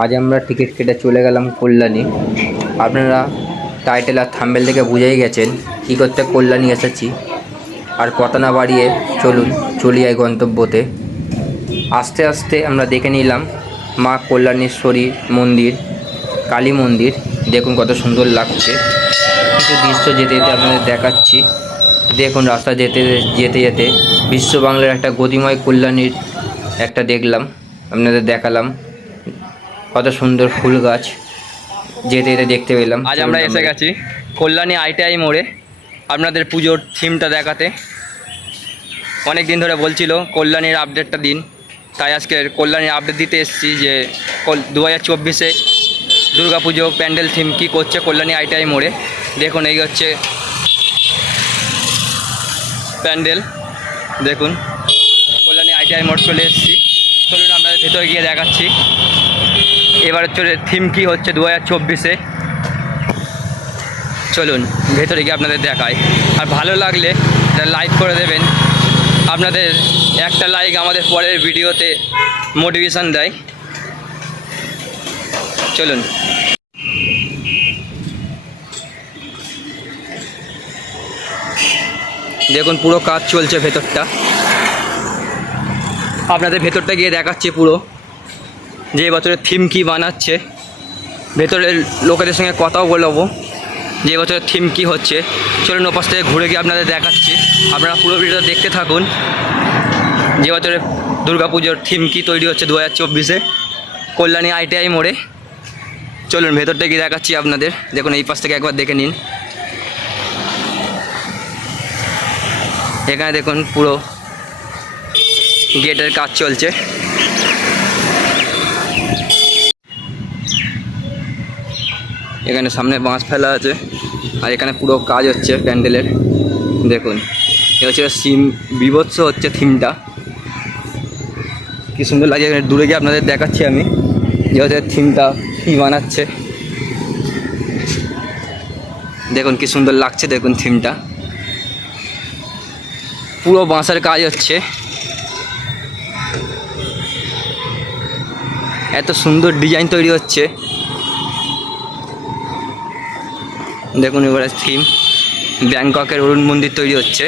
আজ আমরা টিকিট কেটে চলে গেলাম কল্যাণী। আপনারা টাইটেল আর থাম্বনেল থেকে বুঝেই গেছেন কী করতে কল্যাণী এসেছি। আর কথা না বাড়িয়ে চলুন চলে যাই গন্তব্যতে। আস্তে আস্তে আমরা দেখে নিলাম মা কল্যাণেশ্বরী মন্দির, কালী মন্দির। দেখুন কত সুন্দর লাগছে। কিছু দৃশ্য যেতে যেতে আপনাদের দেখাচ্ছি। দেখুন রাস্তা যেতে যেতে যেতে বিশ্ব বাংলার একটা গতিময় কল্যাণীর একটা দেখলাম, আপনাদের দেখালাম। কত সুন্দর ফুল গাছ যেতে যেতে দেখতে পেলাম। আজ আমরা এসে গেছি কল্যাণী আইটিআই মোড়ে আপনাদের পুজোর থিমটা দেখাতে। অনেক দিন ধরে বলছিল কল্যাণীর আপডেটটা দিন, তাই আজকে কল্যাণীর আপডেট দিতে এসেছি যে 2024-এ দুর্গাপুজো প্যান্ডেল থিম কী করছে কল্যাণী আইটিআই মোড়ে। দেখুন এই হচ্ছে প্যান্ডেল। দেখুন কল্যাণী আইটিআই মোড় চলে এসেছি। চলুন আপনাদের ভেতরে গিয়ে দেখাচ্ছি এবার হচ্ছে থিম কী হচ্ছে 2024-এ। চলুন ভেতরে গিয়ে আপনাদের দেখায়। আর ভালো লাগলে লাইক করে দেবেন। আপনাদের একটা লাইক আমাদের পরের ভিডিওতে মোটিভেশন দেয়। চলুন দেখুন পুরো কাজ চলছে ভেতরটা, আপনাদের ভেতরটা গিয়ে দেখাচ্ছি পুরো যে এবছরের থিম কী বানাচ্ছে। ভেতরের লোকেদের সঙ্গে কথাও বলবো যে এবছরের থিম কী হচ্ছে। চলুন ওপাশ থেকে ঘুরে গিয়ে আপনাদের দেখাচ্ছি, আপনারা পুরো ভিডিওটা দেখতে থাকুন যে বছরে দুর্গাপুজোর থিম কী তৈরি হচ্ছে 2024-এ কল্যাণী আইটিআই মোড়ে। চলুন ভেতরটা গিয়ে দেখাচ্ছি আপনাদের। দেখুন এই পাশ থেকে একবার দেখে নিন। এখানে দেখুন পুরো গেটের কাজ চলছে। এখানে সামনে বাঁশ ফেলা আছে আর এখানে পুরো কাজ হচ্ছে প্যান্ডেলের। দেখুন এ হচ্ছে বিভৎস হচ্ছে থিমটা, কী সুন্দর লাগে। এখানে দূরে গিয়ে আপনাদের দেখাচ্ছি আমি যে হচ্ছে থিমটা কী বানাচ্ছে। দেখুন কী সুন্দর লাগছে। দেখুন থিমটা পুরো বাঁশের কাজ হচ্ছে। এত সুন্দর ডিজাইন তৈরি হচ্ছে। দেখুন এবারে থিম ব্যাংককের অরুণ মন্দির তৈরি হচ্ছে।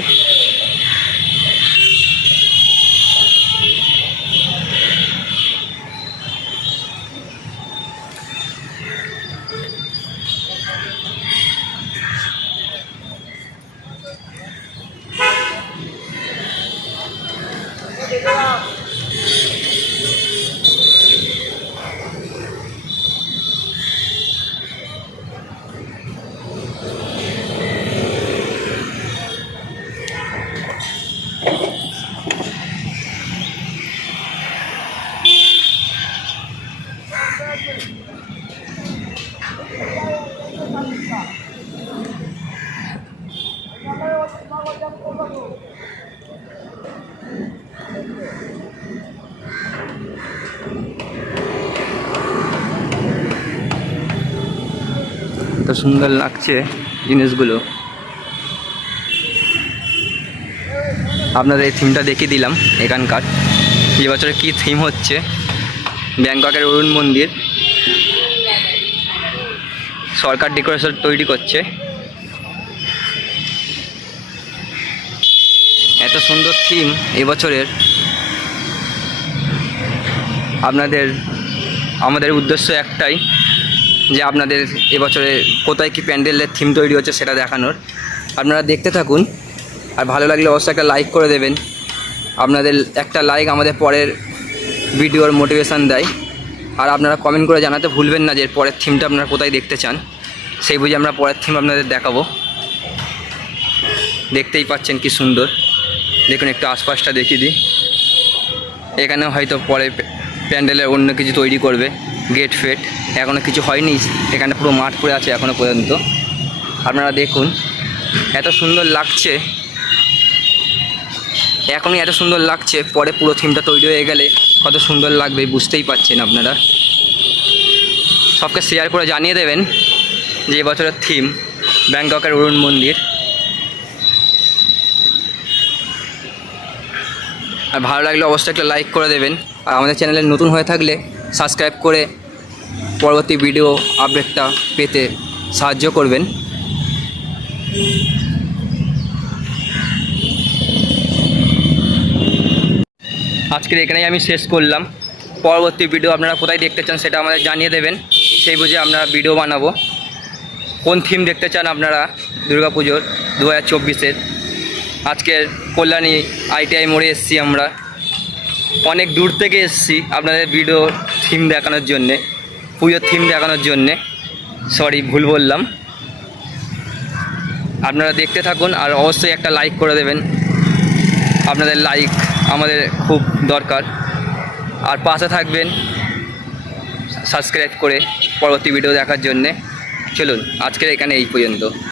তো সুন্দর লাগছে জিনিসগুলো। আপনাদের এই থিমটা দেখিয়ে দিলাম এখানকার যে বছরে কী থিম হচ্ছে। ব্যাংককের অরুণ মন্দির সরকার ডেকোরেশন তৈরি করছে। এত সুন্দর থিম এবছরের। আমাদের উদ্দেশ্য একটাই যে আপনাদের এবছরে কোথায় কি প্যান্ডেলের থিম তৈরি হচ্ছে সেটা দেখানোর। আপনারা দেখতে থাকুন আর ভালো লাগলে অবশ্যই একটা লাইক করে দেবেন। আপনাদের একটা লাইক আমাদের পরের ভিডিওর মোটিভেশান দেয়। আর আপনারা কমেন্ট করে জানাতে ভুলবেন না যে পরের থিমটা আপনারা কোথায় দেখতে চান, সেই বুঝে আমরা পরের থিম আপনাদের দেখাবো। দেখতেই পাচ্ছেন কি সুন্দর। দেখুন একটু আশপাশটা দেখিয়ে দিই। এখানে হয়তো পরে প্যান্ডেলের অন্য কিছু তৈরি করবে, গেট ফেট এখনও কিছু হয়নি। এখানে পুরো মাঠ পড়ে আছে এখনও পর্যন্ত। আপনারা দেখুন এত সুন্দর লাগছে, এখনই এত সুন্দর লাগছে, পরে পুরো থিমটা তৈরি হয়ে গেলে কত সুন্দর লাগবে বুঝতেই পারছেন আপনারা। সবকে শেয়ার করে জানিয়ে দেবেন যে এবছরের থিম ব্যাংককের অরুণ মন্দির। আর ভালো লাগলে অবশ্যই একটা লাইক করে দেবেন। আর আমাদের চ্যানেলে নতুন হয়ে থাকলে সাবস্ক্রাইব করে পরবর্তী ভিডিও আপডেটটা পেতে সাহায্য করবেন। আজকের এখানেই আমি শেষ করলাম। পরবর্তী ভিডিও আপনারা কোথায় দেখতে চান সেটা আমাদের জানিয়ে দেবেন, সেই বুঝে আমরা ভিডিও বানাবো। কোন থিম দেখতে চান আপনারা দুর্গাপুজোর 2024-এর? আজকের কল্যাণী ITI মোড়ে এসেছি আমরা, অনেক দূর থেকে এসেছি আপনাদের ভিডিও থিম দেখানোর জন্যে, পুজোর থিম দেখানোর জন্যে। সরি, ভুল বললাম। আপনারা দেখতে থাকুন আর অবশ্যই একটা লাইক করে দেবেন, আপনাদের লাইক আমাদের খুব দরকার। আর পাশে থাকবেন সাবস্ক্রাইব করে পরবর্তী ভিডিও দেখার জন্যে। চলুন আজকের এখানে এই পর্যন্ত।